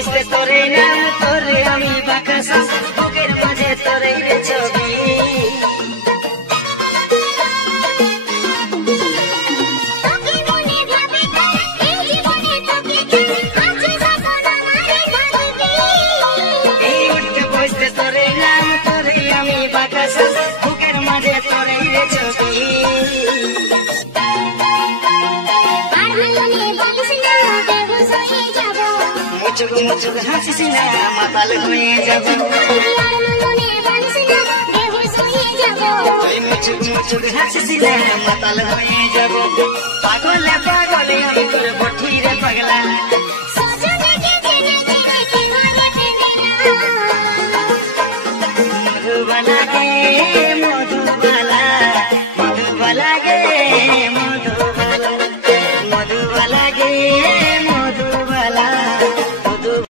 বসতে তোরে নাম তোরে আমি বাঁকা শ্বাস বুকের মাঝে তোরে ছবি মুচুক হাসিস না মাতাল হয়ে যাব মুচুক হাসিস না মাতাল হয়ে যাব পাগলে পাগলে আমি তোর বঠি রে পাগলা মধুবালা গে মধুবালা মধুবালা গে মধুবালা মধুবালা গে